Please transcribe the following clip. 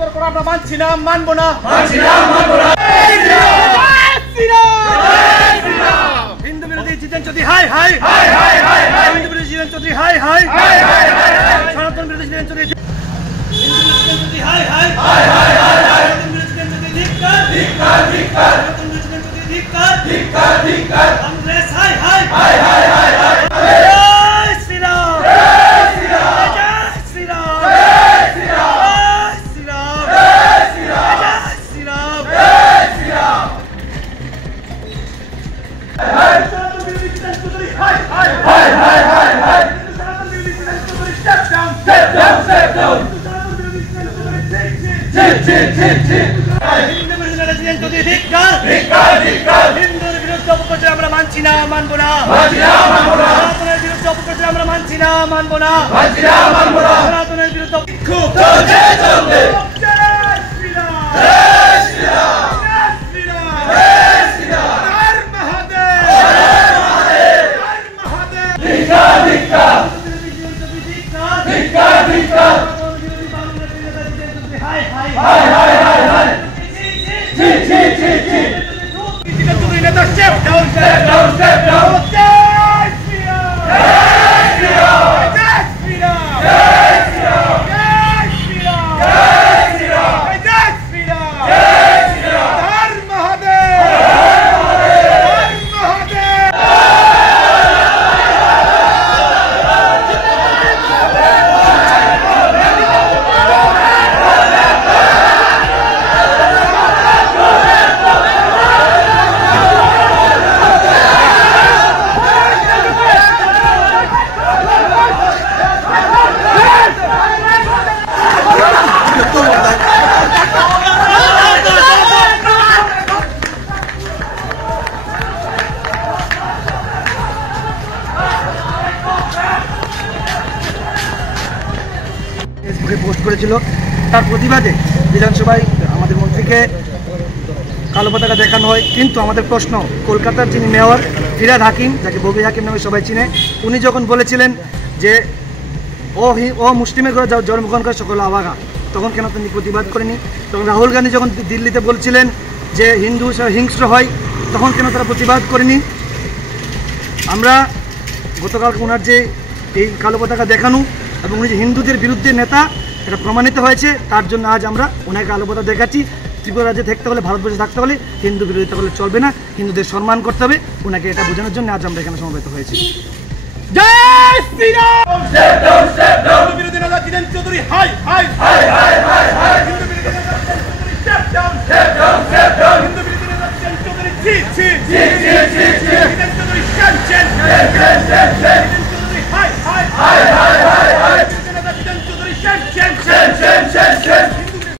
স্থানান্তর করা আমরা মানছি না, মানবো না। হিন্দু বিরোধী জিতেন চৌধুরী হাই হাই, হিন্দু বিরোধী জিতেন চৌধুরী হাই হাই, সনাতন বিরোধী জিতেন চৌধুরী হাই হাই, সনাতন বিরোধী জিতেন চৌধুরী ধিক্কার, সনাতন বিরোধী জিতেন চৌধুরী ধিক্কার, কংগ্রেস হাই হাই, জয় শ্রীরাম, জয় শ্রীরাম, জয় শ্রীরাম, জয় শ্রীরাম, জয় শ্রীরাম, জয় শ্রীরাম। সনাতন বিরোধী জিতেন চৌধুরী হাই হাই, সনাতন বিরোধী জিতেন চৌধুরী স্টেপ ডাউন, সনাতন বিরোধী জিতেন চৌধুরী হিন্দু বিরোধী জিতেন চৌধুরী ধিক্কার, হিন্দুর বিরুদ্ধে অপপ্রচার আমরা মানছি না, মানবো না। সনাতনের বিরুদ্ধে অপপ্রচার আমরা মানছি না, মানবো না। সনাতনের বিরুদ্ধে বিক্ষোভ চলবে, চলবে। জয় শ্রীরাম, জয় শ্রীরাম, জয় শ্রীরাম, জয় শ্রীরাম, হর মহাদেব, হর মহাদেব, হর মহাদেব। ধিক্কার, ধিক্কার, ধিক্কার, ধিক্কার। হাই হাই, হাই হাই, হাই হাই। জি জি জি জি। জিতেন চৌধুরী নেতা step down, step down, step down. জয় শ্রীরাম, জয় শ্রীরাম, জয় শ্রীরাম, জয় শ্রীরাম, জয় শ্রীরাম, জয় শ্রীরাম, জয় শ্রীরাম, জয় শ্রীরাম, হর মহাদেব, হর মহাদেব। ফেসবুকে পোস্ট করেছিল, তার প্রতিবাদে বিধানসভায় আমাদের মন্ত্রীকে কালো পতাকা দেখানো হয়। কিন্তু আমাদের প্রশ্ন, কলকাতার যিনি মেয়র ফিরহাদ হাকিম, যাকে ববি হাকিম নামে সবাই চিনে, উনি যখন বলেছিলেন যে ও মুসলিমের ঘরে জন্মগ্রহণ করে সকল আবাগা, তখন কেন তিনি প্রতিবাদ করেনি? তখন রাহুল গান্ধী যখন দিল্লিতে বলছিলেন যে হিন্দু হিংস্র হয়, তখন কেন তারা প্রতিবাদ করেনি? আমরা গতকাল ওনার যে এই কালো পতাকা দেখানো এবং উনি যে হিন্দুদের বিরুদ্ধে নেতা, এটা প্রমাণিত হয়েছে। তার জন্য আজ আমরা ওনাকে কালো পতাকা দেখাচ্ছি। ত্রিপুরা রাজ্যে থাকতে হলে, ভারতবর্ষে থাকতে হলে হিন্দু বিরোধিতা করলে চলবে না, হিন্দুদের সম্মান করতে হবে। ওনাকে এটা বোঝানোর জন্য আজ আমরা এখানে সমবেত হয়েছি। জয় Shriram, step down, step down. Hindu বিরোধী নেতা জিতেন চৌধুরী হাই হাই, হাই হাই, হাই হাই। হিন্দু বিরোধী নেতা Jiten Chowdhury step down, step down, step down. Hindu বিরোধী নেতা জিতেন চৌধুরী জি জি জি জি জি জি। জিতেন চৌধুরী চেন চেন চেন চেন চেন চেন। জিতেন চৌধুরী হাই হাই, হাই হাই, হাই হাই। হিন্দু বিরোধী নেতা জিতেন চৌধুরী চেন চেন চেন চেন চেন।